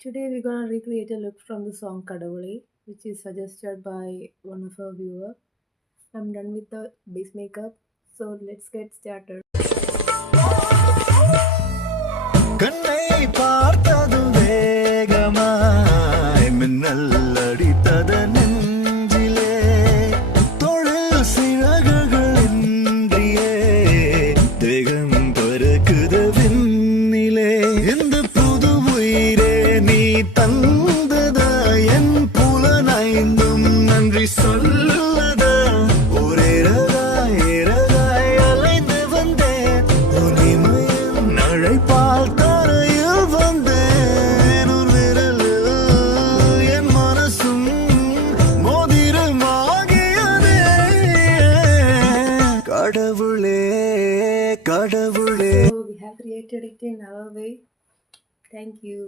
Today we're gonna recreate a look from the song Kadavule, which is suggested by one of our viewer. I'm done with the base makeup, so let's get started. கண்ணை பார்த்ததும் வேகமாய் மின்னல் அடித்தத நெஞ்சிலே தொழில் சிறகுகள் இன்றியே தேகம் பறக்குது விண்ணிலே இந்த புது உயிரே நீ தந்ததா என் புலனைந்தும் நன்றி சொல்லதா ஒரே ரகாய் அலைந்து வந்தேன் உனிமையின் அழைப்பால் தரையில் வந்தேன் ஒரு விரலில் என் மனசும் மோதிரமாகியதே கடவுளே கடவுளே So we have created it in our way. Thank you.